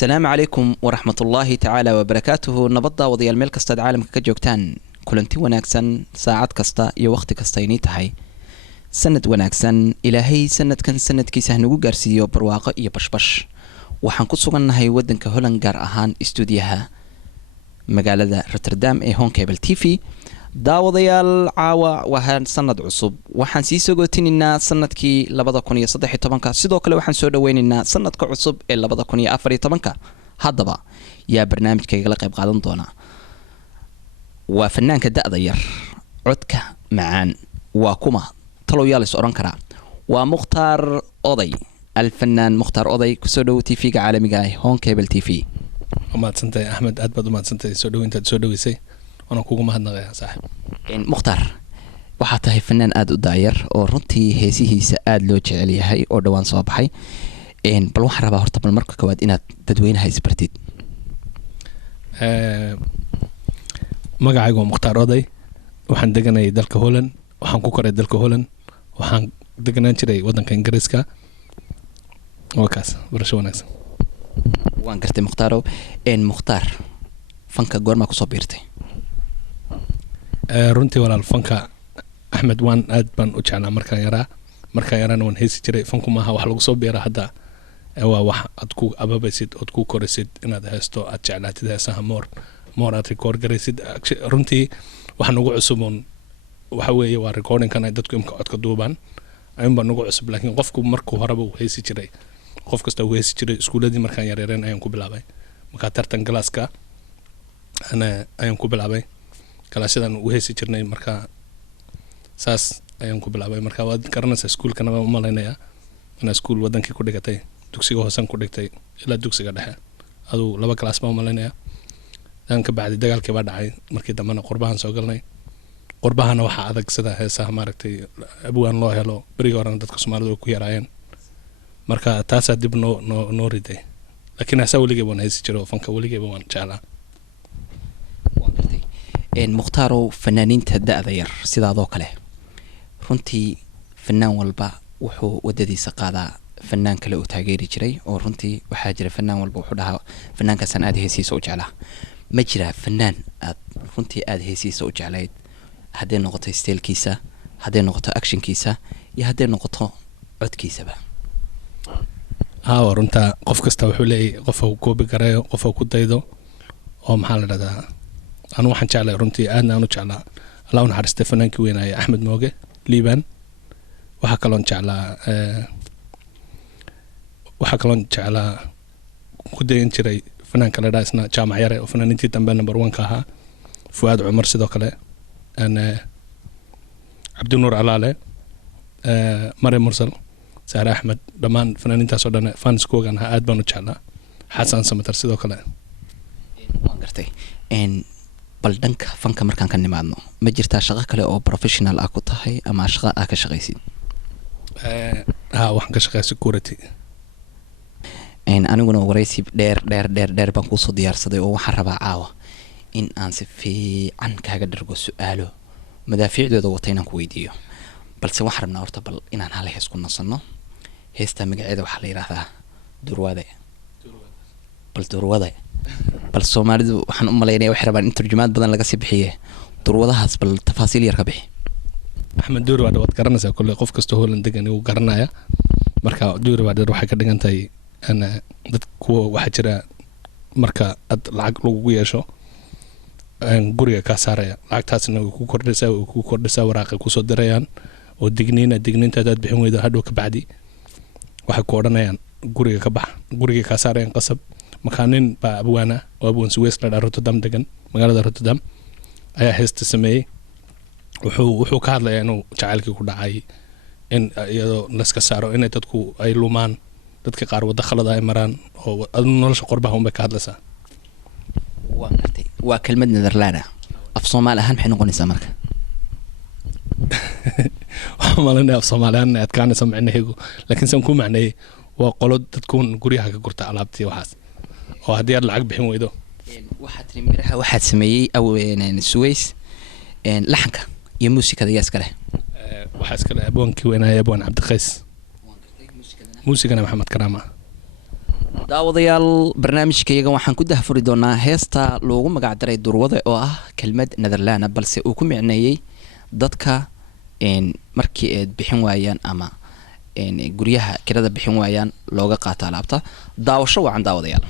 السلام عليكم ورحمة الله تعالى وبركاته. نبض وضيال ميل كستا عالم كجوكتان كلنتي وناكسن ساعات كستا يا وقت كستيني تحي سند وناكسن إلهي سند كان سند كيسه نجو جارسيو برواقع يبشبش وحنقول سوغن هاي ودن كهولن جار أهان استوديها مقالة روتردام هون كابل تيفي داوضيال عاوة وهان سند عصب وحن سيسو قوتينينا سندكي لبدا كونية صدحي طبانكا سيدو كلا وحن سودا وينينا سندك عصب إلا لبدا كونية أفري طبانكا هادبا يا برنامج كي قلقيب قادن دونا وفنان كدا ضير عدك معان وكما طلو يالس أورانكرا ومختار أضي الفنان مختار أضي كسودو تيفي عالمي جاي هون كابل تيفي وما تسنتي أحمد أدبد وما تسنتي سودو أنت تسودو يسي أنا كوجو ما هدنا غير صاحب. مختار waxaa tahay fanaan aad u daayar oo runtii heesihiisa aad loo jecel yahay oo dhawaan soo baxay bal waxaan rabaa horta bal marka koowaad inaad dadweynaha isbartid magacaygu Mukhtaar Oday waxaan deganay dalka Holland waxaan ku koray dalka Holland waxaan deganaan jiray wadanka Ingiriiska wakaas barasho wanaagsan waan gartay Mukhtaaro Mukhtaar fanka goorma ku soo biirtay runtii walaal fanka Ahmed waan aad baan u jeclaa markaan yaraan waan heesi jiray fanku maaha wax lagu soo biira hadda waa wax aad ku ababaysid oo ku korisid inaad heesto aad jeclaatid heesaha more aad record garaysid runtii waxaan ugu cusubon waxa weeye waa recording kan ay dadku imka codka duubaan ayun baan ugu cusub laakiin qofku markuu horeba uu heesi jiray qof kasta uu heesi jiray iskuuladii markaan yareen ayaan ku bilaabay marka tartan galaaska ana ayaan ku bilaabay kalaashadan uu heesi jirnay marka saas ayaan ku bilaabay marka waad garanaysaa iskuulkana waan u malaynayaa inaan iskuul wadankii ku dhigatay dugsiga hoosan ku dhigtay ilaa dugsiga dhexe aduu 2 class baan u malaynayaa dan ka bacdi dagaalkii baa dhacay markii dambana qurbahan soo galnay qurbahana waxa adag sida heesaha maaragtay abwaan loo helo bariga horena dadka Soomaalidu ku yaraayeen marka taasa dib noo riday laakiin asaa weligeed waan heesi jiray fanka weligeed waan jeclaa Mukhtaaro fanaaniinta da'da yar sidaadoo kale runtii fanaan walba wuxuu wadadiisa qaadaa fanaan kale oo taageeri jiray oo runtii waxaa jira fanaan walba wuxuu dhahaa fanaankaasaan aad heesiisa u jeclaa ma jira fanaan aad runtii aad heesiisa u jeclayd hadday noqoto stylekiisa hadday noqoto actionkiisa iyo hadday noqoto codkiisaba runta qof kasta wuxuu leeyahay qof uu koobi garayo qof uu ku daydo oo maxaa la dhadaa أنا واحد جعله رنتي أنا جعله الله ونحر ستيفان كوين أي أحمد موجة ليبان وحكلون جعله وحكلون جعله كده ينتري فنان كلا رأسنا جامع يرى وفنان انتي تنبأ نمبر 1 كها فؤاد عمر سدوكله أنا عبد النور علالة مريم مرسل سارة أحمد دمان فنان انت صدنا فان سكوغان هاد بانو جعله حسن سمتر سدوكله وانقرتي bal dhanka fanka markaan ka nimaadno ma jirtaa shaqo kale oo professional ah ku tahay ama shaqo ah ka shaqaysid waxaan ka shaqeeyaa security aniguna wareysi dheer baan kusoo diyaarsaday oo waxaan rabaa caawa in aan si fiican kaaga dhargo su'aalo madaafiicdooda wata inaan ku weydiiyo balse waxaan rabnaa horta bal inaan hal hees ku nasanno heesta magaceeda waxaa la yiraahdaa durwade bal Soomaalidu waxaan u maleeynaa wax rabaan in turjumaad badan laga sii bixiye durwadahaas bal tafaasiil yar ka bixi Ahmed Durwade waad garanaysaa kulli qof kasta Holland degan uu garanaya marka Durwade waxa ka dhigantay ana dadku waxa jira marka ad lacag lagu yeesho guriga ka saaraya lacagtaasna ku kordhisa waraaqo ku soo dirayaan oo digniinta dad bixin weydo hadhow ka bacdi waxa ku oranayaan guriga ka saarayaan qasab makanin ba abwaana oo abwaan Suweys la Rotterdam degan magaalada Rotterdam ayaa heesta sameeyay wuxuu ka hadlayaa inuu jacaylkii ku dhacay in iyadoo la iska saaro in dadku ay lumaan dadka qaar wada khalada ay maraan oo nolosha qurbaha un bay ka hadlaysaa waa kelmad Netherlands af Soomaali ahaan maxay noqonaysaa marka waxaan maleynayaa af Soomaali ahaan aad kaanaysa macnaheedu laakiin san ku macneeyay waa qolo dadkuun guryaha ka gurta alaabtii waxaas oo haddii aad lacag bixin weydo waxaad tiri miraha waxaad sameeyey Suweys laxanka iyo muusikada yaa iska leh waxaa iska leh abwaankii weynaaye abwaan Cabdi Qays muusikana Maxamed Karaama daawadayaal barnaamijkayaga waxaan ku dahfuri doonaa heesta loogu magac daray durwada oo ah kelmad Netherland balse uu ku micneeyay dadka markii ay bixin waayaan ama guryaha kirada bixin waayaan looga qaato alaabta. daawasho wacan daawadayaal.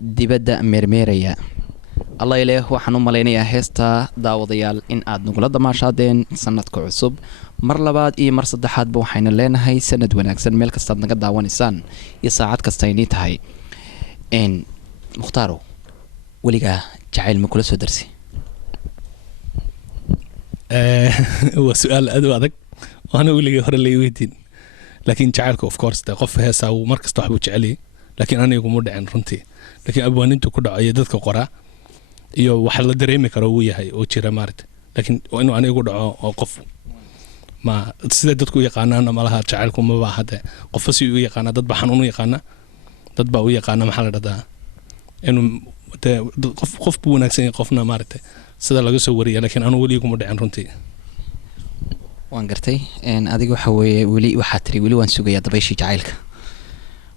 dibadda meermeeraya. Allah ilaah waxaan u maleynayaa heesta daawadayaal in aad nagula damaashaadeen sanadka cusub. mar labaad iyo mar saddexaadba waxayna leenahay sanad wanaagsan meel kastaad naga daawanaysaan iyo saacad kasta inay tahay. Mukhtaaro, weligaa jacayl ma kula soo darsi? waa su'aal aad u adag waana weligay hore la weydiin, laakiin jacaylka of course qof heesaa uu mar kasta waxbuu jecel yahay, laakiin anigu ma dhicin runtii. laakiin abwaanintu ku dhacayo dadka qoraa iyo waxa la dareemi karo uu yahay oo jira maarta laakiin inuu anigu dhaco oo qof ma sida dadku yaqaanaan malaha jacaylku ma baa hade qof si uu yaqaana dad ba xanuun u yaqaana dad ba u yaqaana maxaa la dhadaa inuu qof buu wanaagsan qofna maartay sida laga soo wariyay laakiin anu wali kuma dhicin runtii waan gartay adiga waxa weeye wali waxa tiri wali waan sugayaa dabayshii jacaylka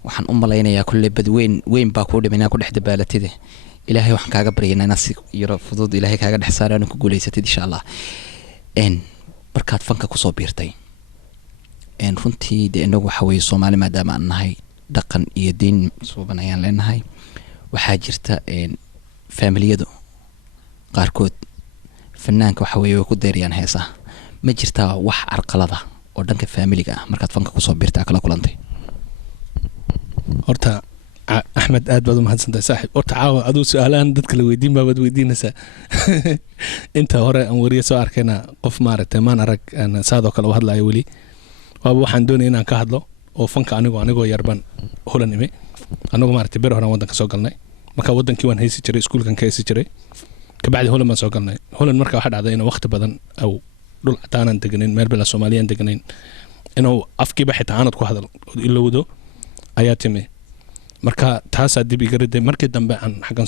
waxaan u malaynayaa kulle bad weyn baa ku dhimanaa ku dhex dabaalatide ilaahay waxaan kaaga baryaynaa inaad si yaro fudud ilaahay kaaga dhex saaraan ku guuleysatid insha Allah markaad fanka ku soo biirtay runtii de inagu waxa weeye Soomaali maadaama aan nahay dhaqan iyo diin suuban ayaan leenahay waxaa jirta familiyadu qaarkood fanaanka waxa weeye ku deeriyaan heesaha ma jirta wax arqalada oo dhanka familiga ah markaad fanka ku soo biirtay kala kulantay horta Ahmed aad baad u mahadsantahay saaxiib horta caawa aduu su'aalaan dadka la weydiin baad weydiinaysaa inta hore aan wariyo soo arkayna qof maaragtay maan arag saadoo kale u hadlayo wali waaba waxaan doonayaa inaan ka hadlo oo fanka anigoo yarban Holland ime anagu maaragtay ber hore wadanka soo galnay marka wadankii waan haysi jiray iskuulkan ka haysi jiray ka bacdi Holland ma soo galnay Holland marka waxa dhacday in waqti badan aw dhul cadaan deganayn meel bala Soomaaliyan deganayn inuu afkiiba xitaa aanad ku hadal ilowdo ayaa timi marka taas dib iga riday markii dambe aan xagan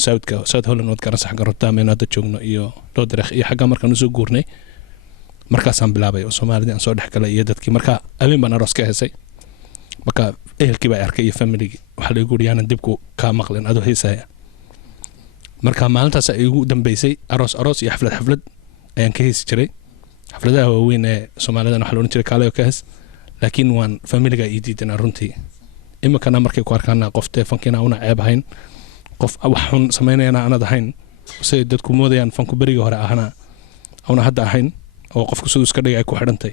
South Holland wad ka rasax garotaa meena joogno iyo Dordrecht iyo xaga markaan soo guurnay markaasaan bilaabay oo Soomaalida aan soo dhex galay iyo dadkii marka abeen baan aroos ka heesay marka ehelkii baa arkay iyo family waxa la guuriyaan dibku ka maqleen adoo heesaya marka maalintaas ay ugu dambeysay aroos iyo xaflad ayaan ka heesi jiray xafladaha waaweyn ee Soomaalida waxa loo jiray kaaleyo ka hees laakiin waan familiga ii diidan runtii imikana markay ku arkaan qof telefoonkiina una ceeb ahayn qof wax xun sameynayna aanad ahayn say dadku moodayaan fanku bariga hore ahana una hadda ahayn oo qofku sidoo iska dhigay ku xidhantay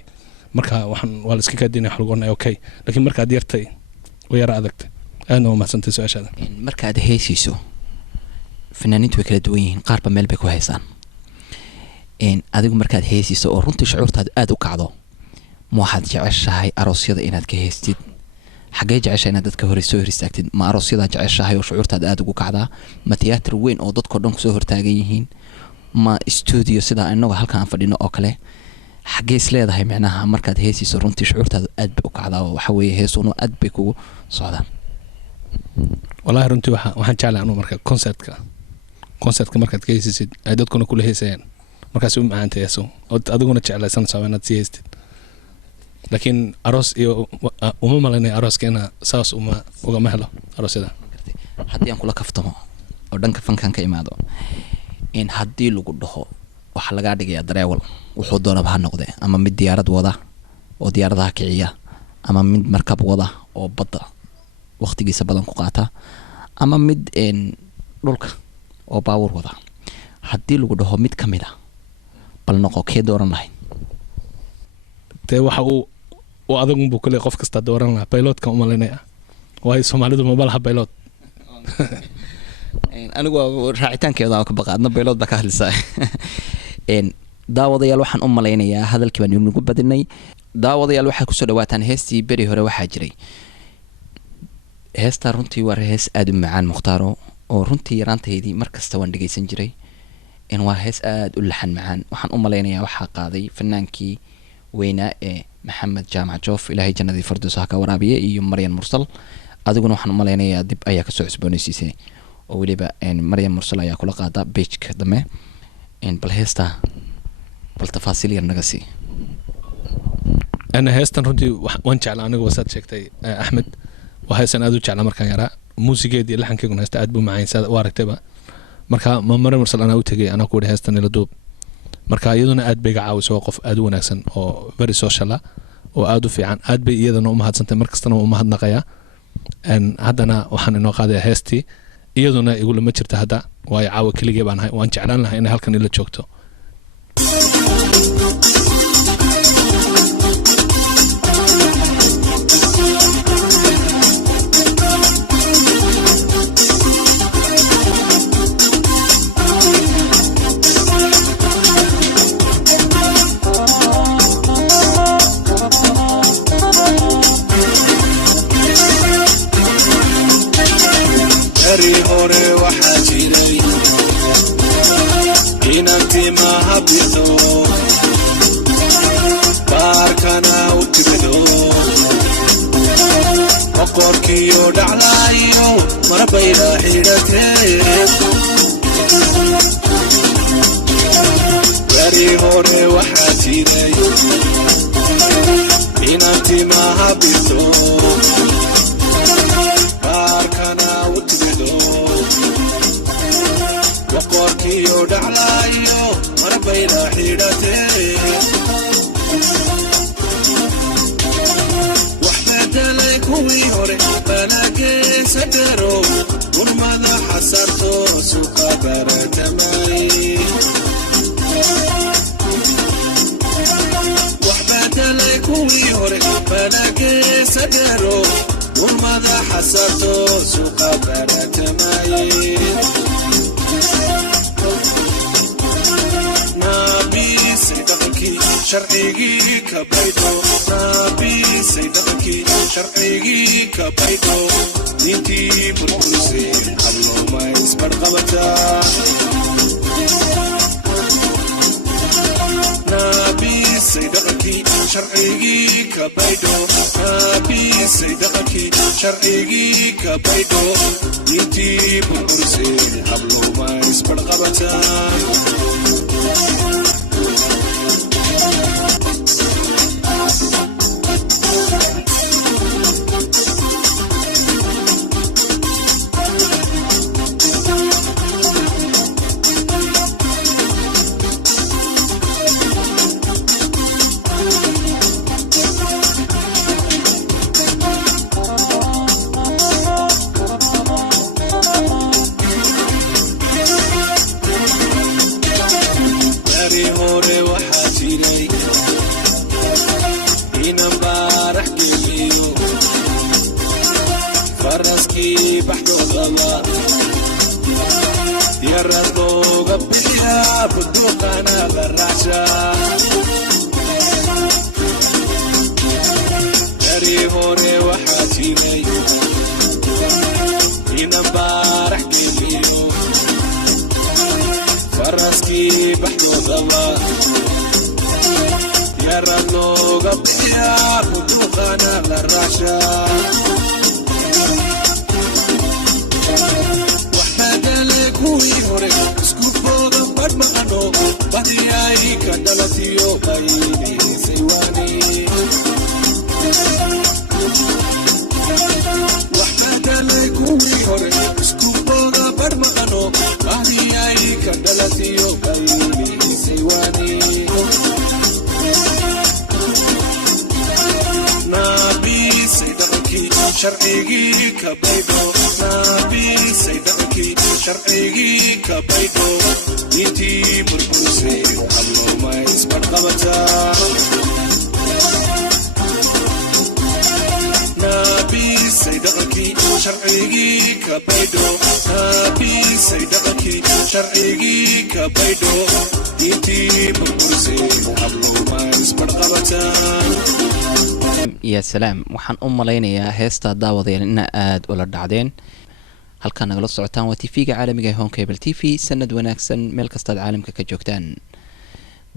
marka waxaan wala iska kaadinay xalgoonay okay laakiin marka aad yartay way yara adagtay aanu ma santay su'aashaada marka aad heesiso fanaaniintu way kala duwan yihiin qaar ba meel bay ku heesaan adigu marka aad heesiso oo runtii shucuurtaadu aad u kacdo ma waxaad jeceshahay aroosyada inaad ka heestid xagee jeceshahay inaad dadka hore soo horistaagtid ma aroosyada jeceshahay oo shucuurtaada aad ugu kacdaa ma tiyaatar weyn oo dadka dhan ku soo hortaagan yihiin ma studio sida inagu halkaan fadhino oo kale xagee isleedahay macnaha markaad heesiso runtii shucuurtaadu aad bay u kacdaa oo waxa weeye heesuuna aad bay kugu socdaan wallahi runtii waxaan jeclahay inuu marka concertka markaad ka heesisid ay dadkuna kula heesayaan markaas u macaantay heeso oo adiguna jeclaysan sameeynaad si heestid laakiin aroos iyo uma malaynay arooskena saas uga mahlo aroosyada haddii aan kula kaftamo oo dhanka fankan ka imaado in haddii lagu dhaho waxa laga dhigayaa dareewal wuxuu doonaba ha noqde ama mid diyaarad wada oo diyaaradaha kiciya ama mid markab wada oo badda waqtigiisa badan ku qaata ama mid dhulka oo baawur wada haddii lagu dhaho mid kamid ah bal noqo kee dooran lahayd te waxa uu adag buu kale qof kasta dooran lahaa pilotka uma leeyahay way Soomaalidu ma balaha pilot anigu raacitaankeeda ka baqaadna pilot ba ka hadlaysaa daawadayaal waxaan u malaynayaa hadalkii baan inagu badinay daawadayaal waxa ku soo dhawaataan heestii bari hore waxa jiray heesta runtii waa hees aad u macaan Mukhtaaro oo runtii yaraanteedii markasta waan dhageysan jiray in waa hees aad u laxan macaan waxaan u malaynayaa waxa qaaday fanaankii weyna ee Maxamed Jaamac Joof ilaahay jannadii firdaws ha ka waraabiye iyo Maryam Mursal adiguna waxaan u malaynayaa dib ayaa ka soo cusboonaysiisay oo waliba Maryam Mursal ayaa kula qaada page-ka dame bal heesta bal tafaasiil yar naga sii ana heestan runtii waan jeclaa anigu wasaad sheegtay Ahmed waa heesan aad u jeclaa markaan yaraa muusigeedii iyo laxankeeduna heesta aad buu macaan saad u aragtayba marka Maryam Mursal ana u tagay ana ku heestan ila duub marka iyaduna aad bay caawiso qof aad u wanaagsan oo very social oo aad u fiican aad bay iyaduna u mahadsantay markastana u mahadnaqaya haddana waxaan inoo qaaday heestii iyaduna igu lama jirta hadda way caawa kaliya baan ahay waan jeclaan lahaa in halkan ila joogto ما هبطوا boqorkiyo dhaclaayo marbayda xidhatee beri hore waxaa jiray inaan timaha bito baarkana u timido boqorkiyo dhaclaayo marbayda xidhatee wax bedelay kuwii hore banageesa daro un madaxa sarto suqa baratamay wax bedelay kuwii hore banageesa daro un madaxa sarto suqa baratamay naabisay dhaqankii sharcigii ka baydho naabisay dhaqankii sharcigii ka baydho diintii burburisay hablooma isbarqabataa naabisay dhaqankii sharcigii ka baydho naabisay dhaqankii sharcigii ka baydho diintii burburisay hablooma isbarqabataa sharcigii ka baydho naabisay dhaqankii sharcigii ka baydho diintii burburisay hablooma isbarqabataa naabisay dhaqankii sharcigii ka baydho naabisay dhaqankii sharcigii ka baydho diintii burburisay hablooma isbarqabataa ya salaam waxaan u malaynayaa heesta daawadayaal ina aada ula dhacdeen halkaa nagala socotaan waa tv-ga caalamiga ee honkable t v sanad wanaagsan meel kastaad caalamka ka joogtaan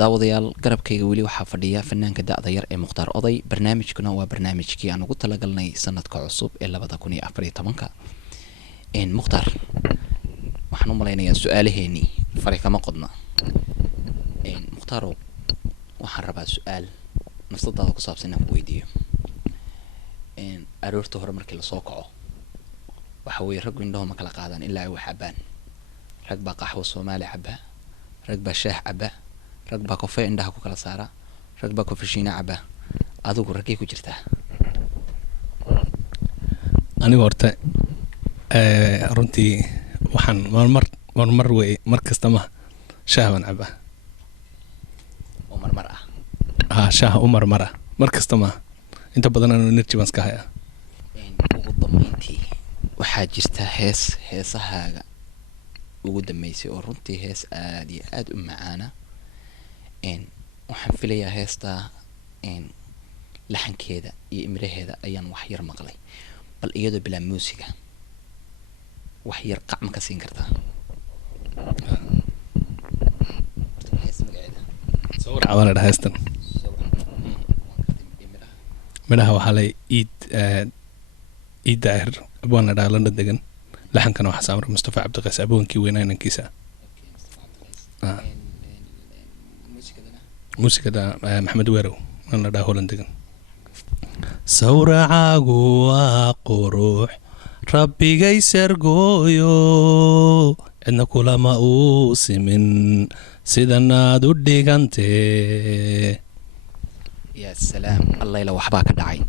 daawadayaal garabkayga weli waxaa fadhiya fanaanka da-da yar ee mukhtaar oday barnaamijkuna waa barnaamijkii aan ugu talagalnay sanadka cusub ee 2014 mukhtaar waxaan u malaynayaa su-aalaheenii fari kama qodna mukhtaaro waxaan rabaa su-aal nafsadaada ku saabsan inaan ku weydiiyo aroorta hore markii lasoo kaco waxa weeye raggu indhaho ma kala qaadaan ilaa ay wax cabaan rag baa qaxwo soomaali caba rag baa shaah caba rag baa kofee indhaha ku kala saara rag baa kofeshiina caba adigu raggay ku jirtaa anigu horta runtii waxaan marmar wey mar kasta ma shaah baan caba oo marmar ah shaah u marmar ah mar kasta ma inta badan aan energy baan iska hayaa ugu dambeyntii waxaa jirta heesahaaga ugu dambeysay oo runtii hees aada iyo aada u macaana waxaan filayaa heestaa laxankeeda iyo imraheeda ayaan wax yar maqlay bal iyadoo bilaa muusiga wax yar qacma ka siin kartaa sawir cawan dha heestan midhaha waxaa lay daahir abwaan la dhaha London degan laxankana waxaa saamray Mustafa Cabdiqays abwaankii weynaa inankiisa muusikada Maxamed Weerow la dhaha Holland degan sawracaagu waa qurux rabbigay sargooyo cidna kulama uu simin sidanaad u dhigantee ya salaam allayla waxbaa ka dhacay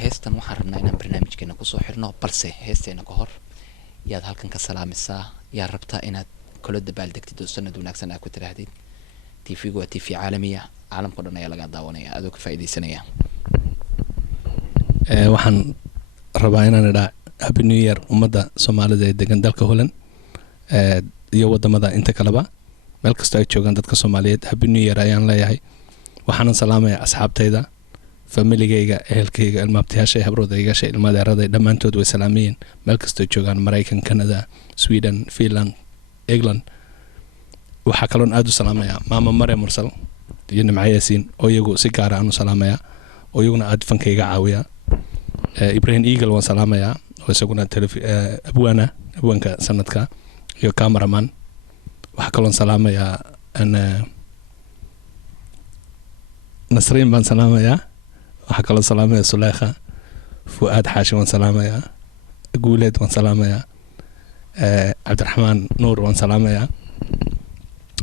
heestan waxaan rabnaa inaan barnaamijkeena kusoo xirno balse heesteena ka hor yaad halkan ka salaamisaa yaa rabtaa inaad kula dabaaldegtid oo sanad wanaagsan aad ku tiraahdid tv-gu waa tv caalamiya caalamkao dhan ayaa laga daawanaya adoo ka faa'iidaysanaya waxaan rabaa inaan idhaa happy new year ummadda soomaalida ee degan dalka Holland iyo wadamada inta kaleba meel kasta ay joogaan dadka Soomaaliyeed happy new year ayaan leeyahay waxaan salaamayaa asxaabtayda familigayga ehelkayga ilmaabtayaasha habroodayga ilmaadeerada dhammaantood way salaamayeen meel kasta ay joogaan Mareykan Canada Sweden Finland England waxaa kaloon aad u salaamayaa maama Mare Mursal iyo Nimco Yaasiin oo iyagu si gaar ah u salaamaya oo iyaguna aad fankayga caawiya Ibrahim Eagle waan salaamayaa oo isaguna abwaanka sanadka iyo cameraman waxaa kaloon salaamayaa Nasriin baan salaamayaa waxaa kaloo salaamaya Suleekha Fuaad Xaashi waan salaamayaa Guuleed waan salaamayaa Cabdiraxmaan Nuur waan salaamayaa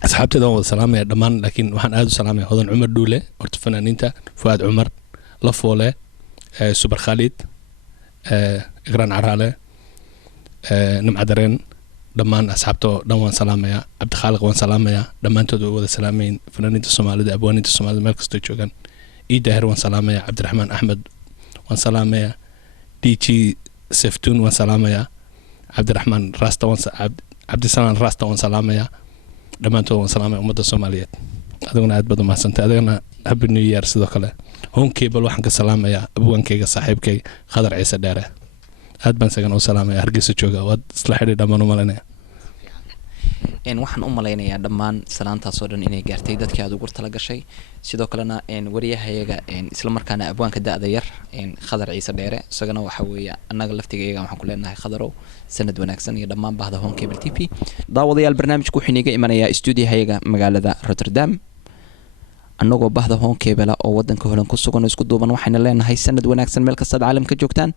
asxaabteeda waan wada salaamaya dhammaan laakiin waxaan aad u salaamayaa Hodan Cumar Dhuule horta fanaaniinta Fuaad Cumar Lafoole Super Khalid Igraan Caraale Nimco Dareen dhammaan asxaabtoo dhan waan salaamayaa Cabdikhaaliq waan salaamayaa dhammaantood way wada salaamayeen fanaaniinta Soomaalida abwaaniinta Soomaalida meel kastoo joogaan Daahir waan salaamayaa Cabdiraxmaan Axmed waan salaamayaa DG Seftuun waan salaamayaa Cabdiraxmaan Rasta Cabdisalaan Rasta waan salaamayaa dhammaantood waan salaamayaa ummadda Soomaaliyeed adiguna aad baad u mahadsantahay adigana happy new year sidoo kale home cable waxaan ka salaamayaa abwaankayga saaxiibkay Khadar Ciise Dheere aad baan sagan u salaamayaa Hargeysa jooga waad isla xidhi dhammaan u malaynayaa waxaan u malaynayaa dhammaan salaantaasoo dhan inay gaartay dadkii aad ugu tala gashay sidoo kalena wariyahayaga isla markaana abwaanka da'da yar Khadar Ciise Dheere isagana waxa weeye annaga laftigayaga waxaan ku leenahay Khadarow sanad wanaagsan iyo dhammaan bahda home cable TV daawadayaal barnaamijku wuxuu inaga imanayaa stuudiyahayaga magaalada Rotterdam annagoo bahda home cable oo wadanka Holland ku sugan isku duuban waxayna leenahay sanad wanaagsan meel kasta caalamka joogtaan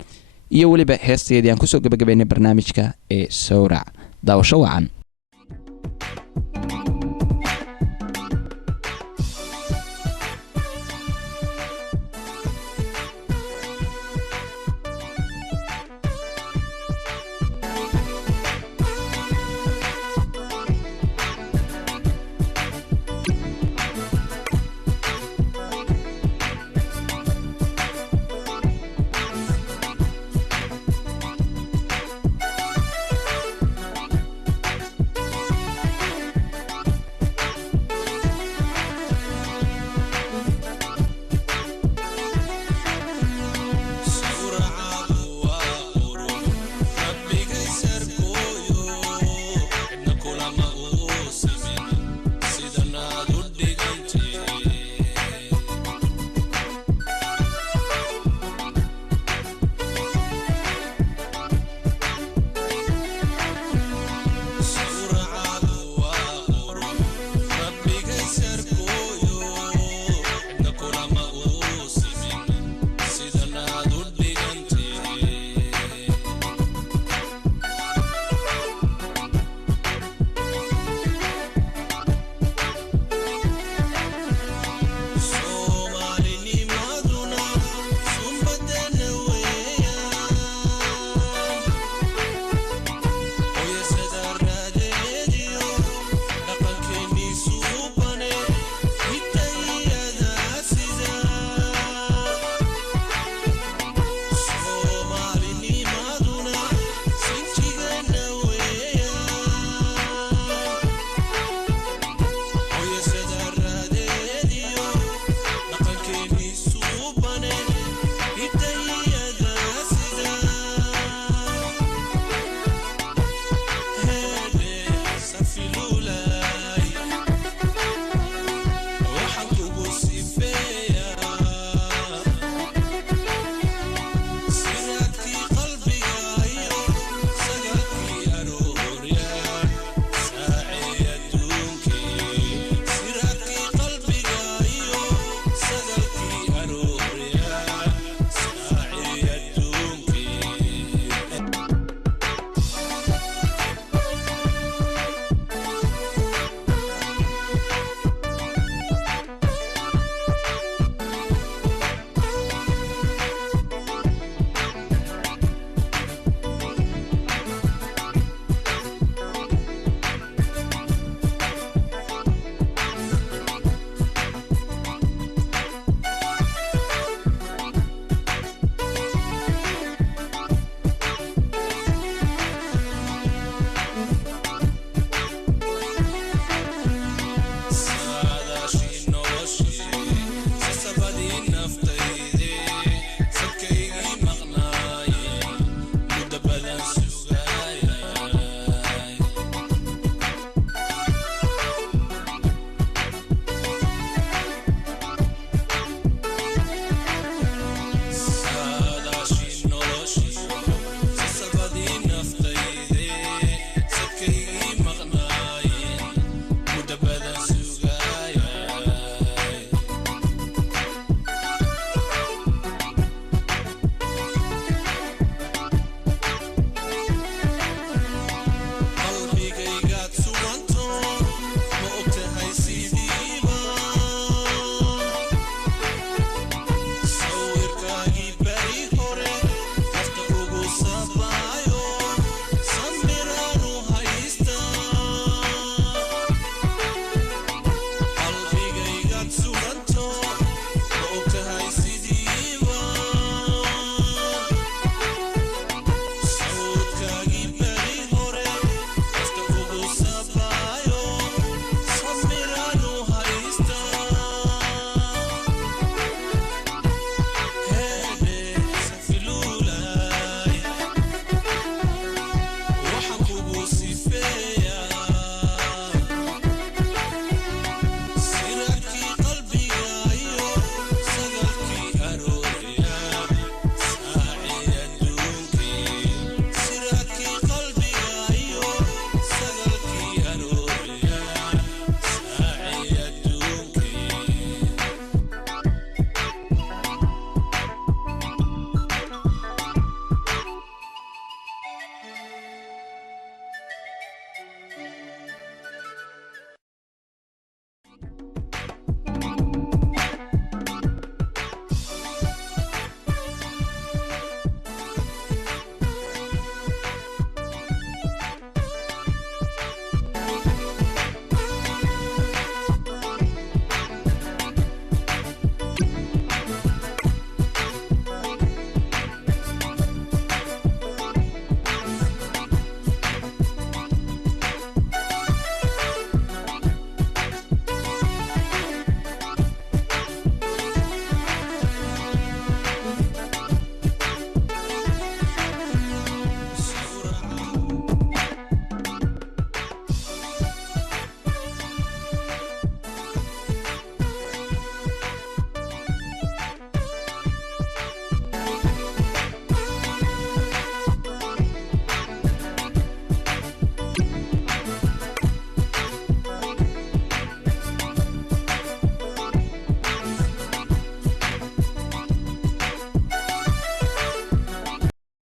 iyo waliba heesteedii aan kusoo gabagabeynay barnaamijka ee Sawrac daawasho wacan